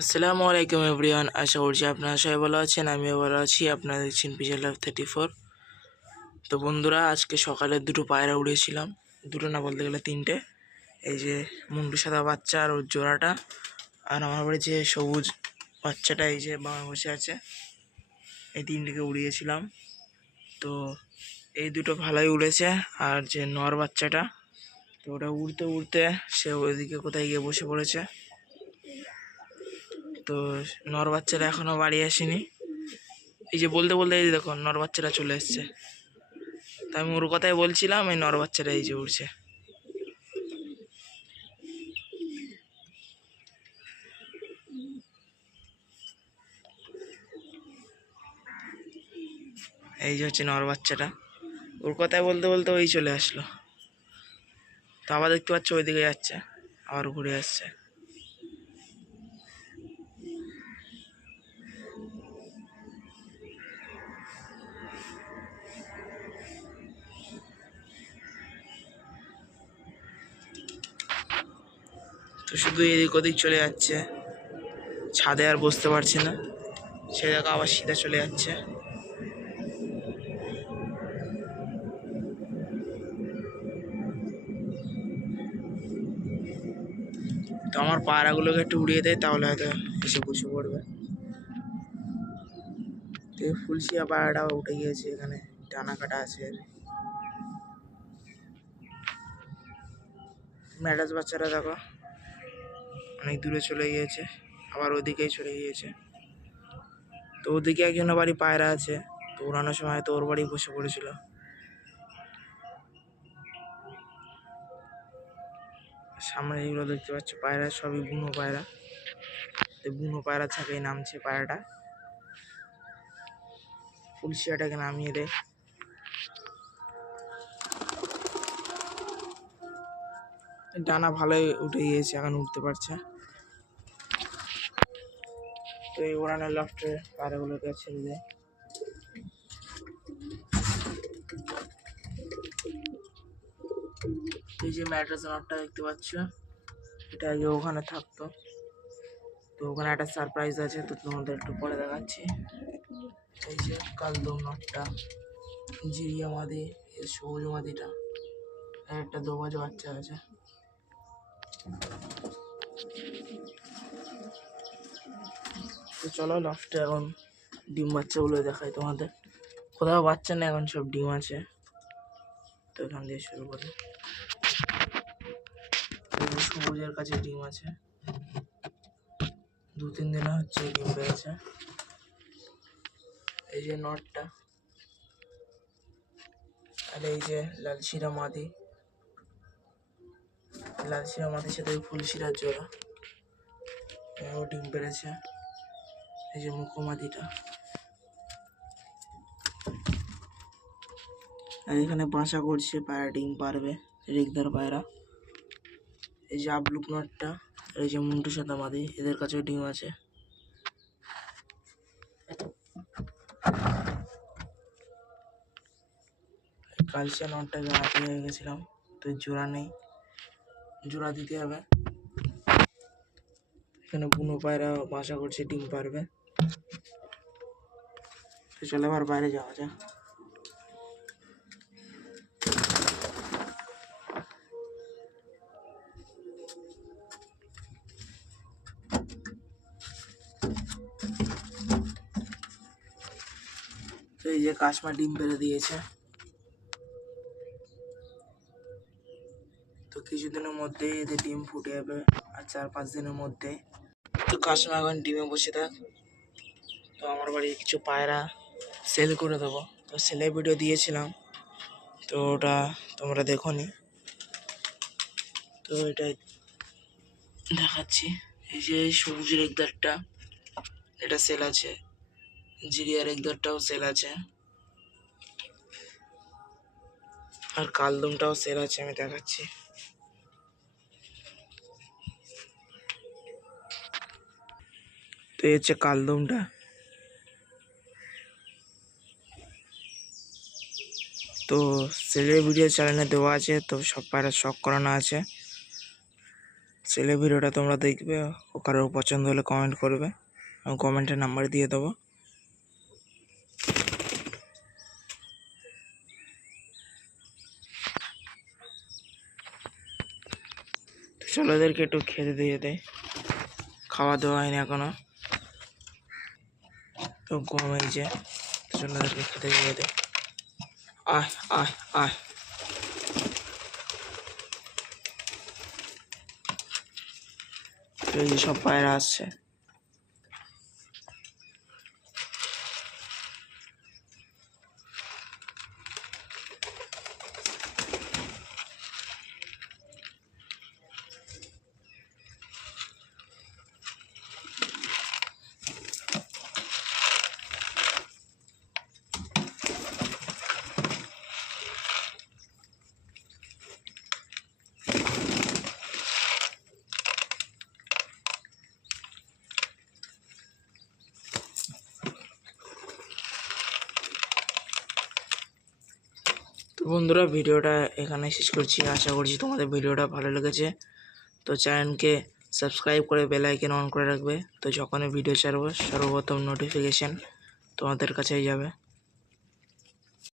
আসসালামু আলাইকুম এভরিওয়ান, আশা করছি আপনারা সবাই ভালো আছেন। আমিও ভালো আছি। আপনারা দেখছেন পিজেল লাইফ 34। তো বন্ধুরা, আজকে সকালে দুটো পায়রা উড়িয়েছিলাম, দুটো না বলতে গেলে তিনটে। এই যে মুন্ডু সাদা বাচ্চা আর ওর জোড়াটা, আর আমার বাড়ি যে সবুজ বাচ্চাটা এই যে বামে বসে আছে, এই তিনটিকে উড়িয়েছিলাম। তো এই দুটো ভালোই উড়েছে। আর যে নর বাচ্চাটা, তো ওটা উড়তে উড়তে সে ওইদিকে কোথায় গিয়ে বসে পড়েছে। তো নর বাচ্চারা এখনো বাড়ি আসেনি। এই যে বলতে বলতে এই দেখো নর বাচ্চারা চলে এসছে। তা আমি ওর কথাই বলছিলাম, এই নর বাচ্চারা এই যে উড়ছে। এই যে হচ্ছে নর বাচ্চাটা, ওর কথাই বলতে বলতে ওই চলে আসলো। তো আবার দেখতে পাচ্ছ ওইদিকে যাচ্ছে, আবার ঘুরে আসছে। তো শুধু এদিক ওদিক চলে যাচ্ছে, ছাদে আর বসতে পারছে না। সে দেখো আবার সিধা চলে যাচ্ছে। তো আমার পায়রাগুলোকে একটু উড়িয়ে দেয়, তাহলে হয়তো এসে বসে পড়বে। তো ফুলশিয়া পায়রাটা উঠে গিয়েছে, এখানে ডানা কাটা আছে। ম্যাডাস বাচ্চারা দেখো অনেক দূরে চলে গিয়েছে, আবার ওদিকেই চলে গিয়েছে। তো ওদিকে একজনের বাড়ি পায়রা আছে, তো উড়ানোর সময় তো ওর বাড়ি বসে পড়েছিল। সামনে যেগুলো দেখতে পাচ্ছ পায়রা, সবই বুনো পায়রা। তো বুনো পায়রা থেকে নামছে পায়রাটা, ফুলশিয়াটাকে নামিয়ে দেয়। ডানা ভালোই উঠে গিয়েছে, এখন উঠতে পারছে। তো এই ওড়ানোর লফটে পায়রাগুলোকে ছেড়ে দেয়। এই যে ম্যাড্রাস নটটা দেখতে পাচ্ছ, এটা আগে ওখানে থাকতো। তো ওখানে একটা সারপ্রাইজ আছে, তো তোমাদের একটু পরে দেখাচ্ছি। এই যে কালদম নটটা, জিরিয়া মাদি, এই সবুজ মাদিটা, একটা দোবাজ বাচ্চা আছে। তো চলো লফটে এখন ডিম বাচ্চাগুলো দেখাই তোমাদের। কোথাও বাচ্চা নেই, এখন সব ডিম আছে। তো এখান দিয়ে শুরু করি। সবুজের কাছে ডিম আছে, 2-3 দিনে হচ্ছে ডিম পেয়েছে। এই যে নটটা, আর এই যে লালশিরা মাদি, লালশিরা মাদির সাথে ফুলশিরার জোড়া, ও ডিম পেড়েছে। এই যে মুখোমাদিটা, আর এখানে বাসা করছে, পায়রা ডিম পারবে, রেগদার পায়রা। এই যে আবলুক নটটা, এই যে মুন্টু সাদা মাদি, এদের কাছেও ডিম আছে। কালচিয়া নটটাকে হাতে হয়ে গেছিলাম, তো জোড়া নেই, জোড়া দিতে হবে। এখানে বুনো পায়রা বাসা করছে, ডিম পারবে। তো চলো এবার বাইরে যাওয়া যাক। তো এই যে কাশমা ডিম পেড়ে দিয়েছে। তো কিছুদিনের মধ্যেই এদের ডিম ফুটে যাবে, আর 4-5 দিনের মধ্যে। তো কাশমা এখন ডিমে বসে থাক। তো আমার বাড়ি কিছু পায়রা সেল করে দেবো, তো সেলের ভিডিও দিয়েছিলাম, তো ওটা তোমরা দেখোনি। তো এটা দেখাচ্ছি। এই যে সবুজ রেগদারটা, এটা সেল আছে। জিরিয়া রেগদারটাও সেল আছে, আর কালদমটাও সেল আছে, আমি দেখাচ্ছি। তো এই হচ্ছে কালদমটা। তো সেলের ভিডিও চ্যানেলে দেওয়া আছে, তো সব পায়রা শখ করানো আছে। ছেলে ভিডিওটা তোমরা দেখবে, ও কারোর পছন্দ হলে কমেন্ট করবে, আমি কমেন্টের নাম্বার দিয়ে দেবো। তো চলো এদেরকে একটু খেতে দিয়ে দেয়, খাওয়া দাওয়া হয়নি এখনো, তো গম হয়েছে। তো চলো এদেরকে খেতে দিয়ে দেয়। আয় আয় আয়, এই যে সব পায়রা আসছে। তো বন্ধুরা, ভিডিওটা এখানে শেষ করছি। আশা করছি তোমাদের ভিডিওটা ভালো লেগেছে। তো চ্যানেলকে সাবস্ক্রাইব করে বেল আইকন অন করে রাখবে, তো যখনই ভিডিও ছাড়বো সর্বপ্রথম নোটিফিকেশান তোমাদের কাছেই যাবে।